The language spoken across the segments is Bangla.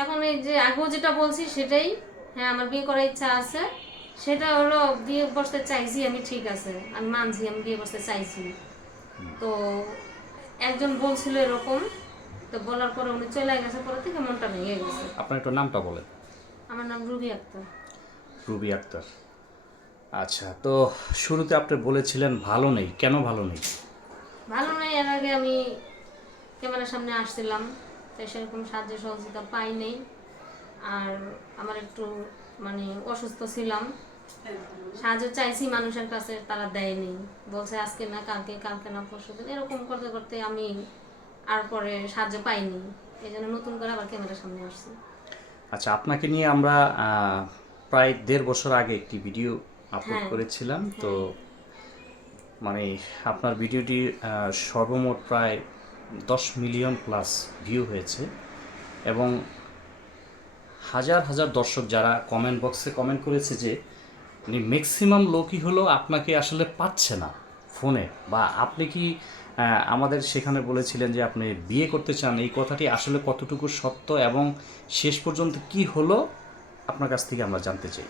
এখন এই যে আগেও যেটা বলছি সেটাই। হ্যাঁ আমার বিয়ে করার ইচ্ছা আছে। সেটা হলো বিয়ে বসতে চাইছি আমি ঠিক আছে। আমি মানছি আমি বিয়ে বসতে চাইছি। তো একজন বলছিল এরকম তো বলার পরে উনি চলে গেছে পরে থেকে মনটা ভেঙে গেছে। আপনার একটু নামটা বলেন। আমার নাম রুবি আক্তার। রুবি আক্তার। আচ্ছা তো শুরুতে আপনি বলেছিলেন ভালো নেই কেন ভালো নেই? ভালো নেই এর আগে আমি ক্যামেরার সামনে আসছিলাম। তাই সেরকম সাহায্য সহযোগিতা পাই নাই। আর আমার একটু মানে অসুস্থ ছিলাম। সাহায্য চাইছি মানুষের কাছে তারা দেয়নি বলছে আজকে না কালকে কালকে না পরশু দিন। এরকম করতে করতে আমি আর পরে সাহায্য পাইনি এই জন্য নতুন করে আবার ক্যামেরার সামনে আসছি। আচ্ছা আপনাকে নিয়ে আমরা প্রায় দেড় বছর আগে একটি ভিডিও আপলোড হ্যাঁ। করেছিলাম। তো মানে আপনার ভিডিওটি সর্বমোট প্রায় দশ মিলিয়ন প্লাস ভিউ হয়েছে এবং হাজার হাজার দর্শক যারা কমেন্ট বক্সে কমেন্ট করেছে যে মানে ম্যাক্সিমাম লোকই হলো আপনাকে আসলে পাচ্ছে না ফোনে বা আপনি কি আমাদের সেখানে বলেছিলেন যে আপনি বিয়ে করতে চান, এই কথাটি আসলে কতটুকু সত্য এবং শেষ পর্যন্ত কি হলো? আপনার কাছ থেকে আমরা জানতে চাই।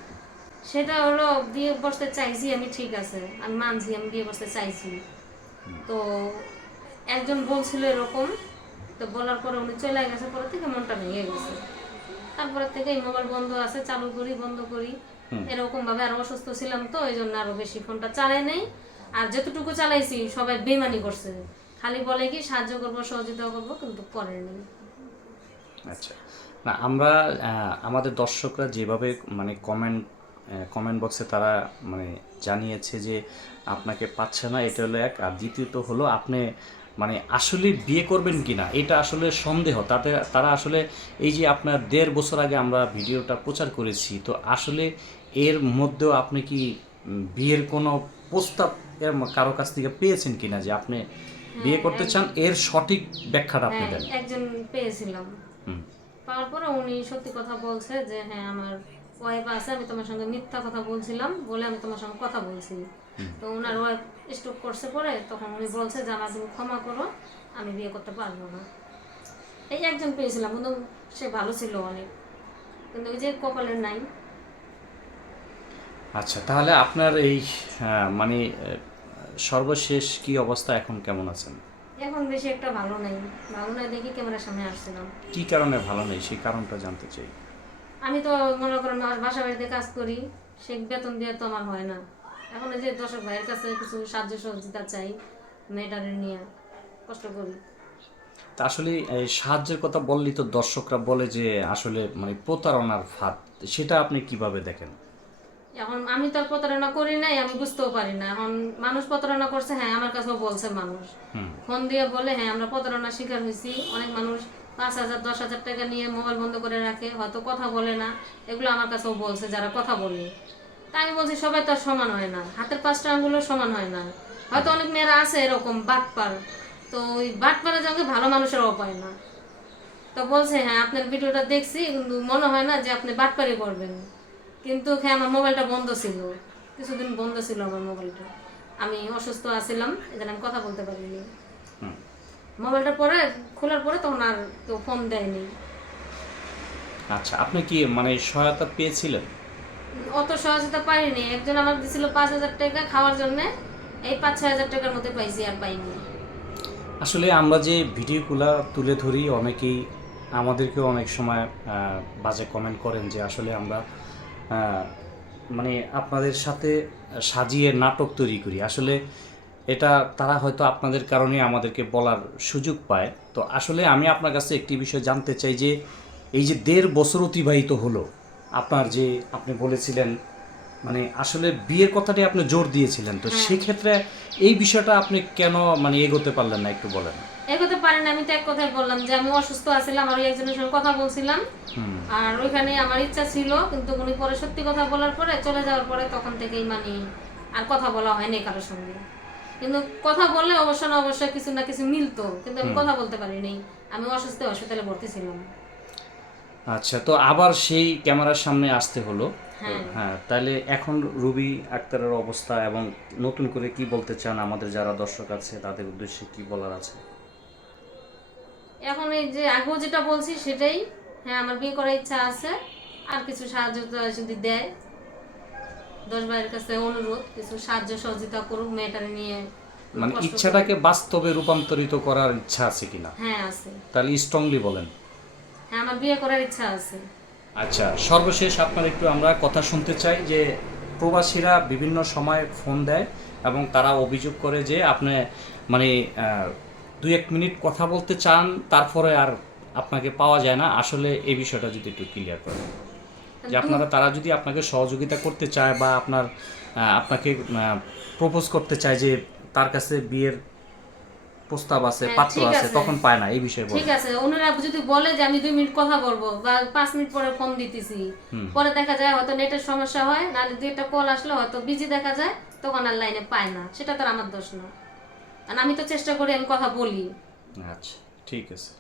সেটা হলো, বিয়ে বসতে চাইছি আমি ঠিক আছে। আমি মানছি, আমি বিয়ে বসতে চাইছি। তো একজন বলছিল এরকম তো বলার পরে উনি চলে গেছে পরে থেকে মনটা ভেঙে গেছে। তারপরে থেকে এই মোবাইল বন্ধ আছে চালু করি বন্ধ করি। এরকম ভাবে আরও অসুস্থ ছিলাম তো এই জন্য আরও বেশি ফোনটা চালাই নাই। আর যতটুকু চালাইছি সবাই বেমানি করছে। খালি বলে কি সাহায্য করব সহযোগিতা করব কিন্তু করেনি আচ্ছা। না আমরা আমাদের দর্শকরা যেভাবে মানে কমেন্ট কমেন্ট বক্সে তারা মানে জানিয়েছে যে আপনাকে পাচ্ছে না এটা হলো এক। আর দ্বিতীয়ত হলো আপনি মানে আসলে বিয়ে করবেন কি না এটা আসলে সন্দেহ। তাতে তারা আসলে এই যে আপনার দেড় বছর আগে আমরা ভিডিওটা প্রচার করেছি তো আসলে এর মধ্যেও আপনি কি বিয়ের কোনো প্রস্তাব এর কারও কাছ থেকে পেয়েছেন কিনা যে আপনি বিয়ে করতে চান? এর সঠিক ব্যাখ্যাটা আপনি হ্যাঁ দেন। একজন পেয়েছিলাম। হুম। পাওয়ার পরে উনি সত্যি কথা বলছে যে হ্যাঁ আমার ওয়াইফ আছে আমি তোমার সঙ্গে মিথ্যা কথা বলছিলাম বলে আমি তোমার সঙ্গে কথা বলছি। তো ওনার ওয়াইফ স্টক করছে পরে তখন উনি বলছে যে আমার তুমি ক্ষমা করো আমি বিয়ে করতে পারব না। এই একজন পেয়েছিলাম কিন্তু সে ভালো ছিল অনেক। কিন্তু ওই যে কপালের নাই। আচ্ছা তাহলে আপনার এই মানে সর্বশেষ কি অবস্থা এখন কেমন আছেন? এখন বেশি একটা ভালো নাই। ভালো নাই দেখি ক্যামেরার সামনে আসছিলাম। কি কারণে ভালো নেই? সেই কারণটা জানতে চাই। আমি তো মনে করেন আমার বাসা বাড়িতে কাজ করি সে বেতন দিয়ে তো আমার হয় না। এখন এই যে দর্শক ভাইয়ের কাছে কিছু সাহায্য সহযোগিতা চাই মেয়েটারে নিয়ে কষ্ট করি। তা আসলে এই সাহায্যের কথা বললি তো দর্শকরা বলে যে আসলে মানে প্রতারণার ফাঁদ সেটা আপনি কীভাবে দেখেন? এখন আমি তো প্রতারণা করি নাই আমি বুঝতেও পারি না। এখন মানুষ প্রতারণা করছে হ্যাঁ আমার কাছেও বলছে মানুষ। ফোন দিয়ে বলে হ্যাঁ আমরা প্রতারণার শিকার হয়েছি। অনেক মানুষ পাঁচ হাজার দশ হাজার টাকা নিয়ে মোবাইল বন্ধ করে রাখে হয়তো কথা বলে না। এগুলো আমার কাছেও বলছে যারা কথা বলে। আমি বলছি সবাই তো সমান হয় না। হাতের পাঁচটা আঙ্গুলও সমান হয় না। হয়তো অনেক মেয়েরা আছে এরকম বাটপার। তো ওই বাটপারের সঙ্গে ভালো মানুষের পায় না। তো বলছে হ্যাঁ আপনার ভিডিওটা দেখছি কিন্তু মনে হয় না যে আপনি বাটপারি করবেন। কিন্তু হ্যাঁ আমার মোবাইলটা বন্ধ ছিল। কিছুদিন বন্ধ ছিল আমার মোবাইলটা। আমি অসুস্থ আছিলাম এখানে আমি কথা বলতে পারিনি। মোবাইলটা পরে খোলার পরে তখন আর কেউ ফোন দেয়নি। আচ্ছা আপনি কি মানে সহায়তা পেয়েছিলেন? অত সহজতা পাইনি একজন আমার দিছিল পাঁচ হাজার টাকা খাওয়ার জন্য। এই পাঁচ, ছয় হাজার টাকার মধ্যে পাইছি আর পাইনি। আসলে আমরা যে ভিডিওগুলো তুলে ধরি, অনেকেই আমাদেরকেও অনেক সময় বাজে কমেন্ট করেন যে আসলে আমরা মানে আপনাদের সাথে সাজিয়ে নাটক তৈরি করি। আসলে এটা তারা হয়তো আপনাদের কারণে আমাদেরকে বলার সুযোগ পায়। তো আসলে আমি আপনার কাছে একটি বিষয় জানতে চাই যে, এই যে দেড় বছর অতিবাহিত হলো আপনার যে আপনি বলেছিলেন মানে আসলে বিয়ের কথাটি আপনি জোর দিয়েছিলেন। তো সেক্ষেত্রে এই বিষয়টা আপনি কেন মানে এগোতে পারলেন না একটু বলেন। এগোতে পারি না আমি তো এক কথাই বললাম যে আমি অসুস্থ আছিলাম আর একজনের সঙ্গে কথা বলছিলাম। আর ওইখানে আমার ইচ্ছা ছিল কিন্তু উনি পরে সত্যি কথা বলার পরে চলে যাওয়ার পরে তখন থেকেই মানে আর কথা বলা হয়নি কারোর সঙ্গে। কিন্তু কথা বললে অবশ্য না অবশ্যই কিছু না কিছু মিলতো কিন্তু আমি কথা বলতে পারিনি আমি অসুস্থ হসপিটালে ভর্তি ছিলাম। আচ্ছা তো আবার সেই ক্যামেরার সামনে আসতে হলো। হ্যাঁ। হ্যাঁ তাহলে এখন রুবি আক্তারের অবস্থা এবং নতুন করে কি বলতে চান আমাদের যারা দর্শক আছে তাদের উদ্দেশ্যে কি বলার আছে? এখন এই যে আগেও যেটা বলছি সেটাই। হ্যাঁ আমার বিয়ে করার ইচ্ছা আছে। আর কিছু সাহায্য যদি দেয় দশ ভাইয়ের কাছে অনুরোধ কিছু সাহায্য সহযোগিতা করুক মেয়েটারে নিয়ে মানে ইচ্ছাটাকে বাস্তবে রূপান্তরিত করার ইচ্ছা আছে কিনা? হ্যাঁ আছে। তাহলে স্ট্রংলি বলেন। হ্যাঁ আমার বিয়ে করার ইচ্ছা আছে। আচ্ছা সর্বশেষ আপনার একটু আমরা কথা শুনতে চাই যে প্রবাসীরা বিভিন্ন সময় ফোন দেয় এবং তারা অভিযোগ করে যে আপনি মানে দুই এক মিনিট কথা বলতে চান তারপরে আর আপনাকে পাওয়া যায় না। আসলে এই বিষয়টা যদি একটু ক্লিয়ার করেন। যে আপনারা তারা যদি আপনাকে সহযোগিতা করতে চায় বা আপনার আপনাকে প্রপোজ করতে চায় যে তার কাছে বিয়ের প্রস্তাব আছে হ্যাঁ, পাত্র আছে। তখন পায় না এই বিষয়ে ঠিক আছে ওনারা যদি বলে যে আমি দুই মিনিট কথা বলব বা পাঁচ মিনিট পরে ফোন দিতেছি পরে দেখা যায় হয়তো নেটের সমস্যা হয় নাহলে দুই একটা কল আসলে হয়তো বিজি দেখা যায় তখন আর লাইনে পায় না। সেটা তো আমার দোষ না। আর আমি তো চেষ্টা করি আমি কথা বলি। আচ্ছা ঠিক আছে।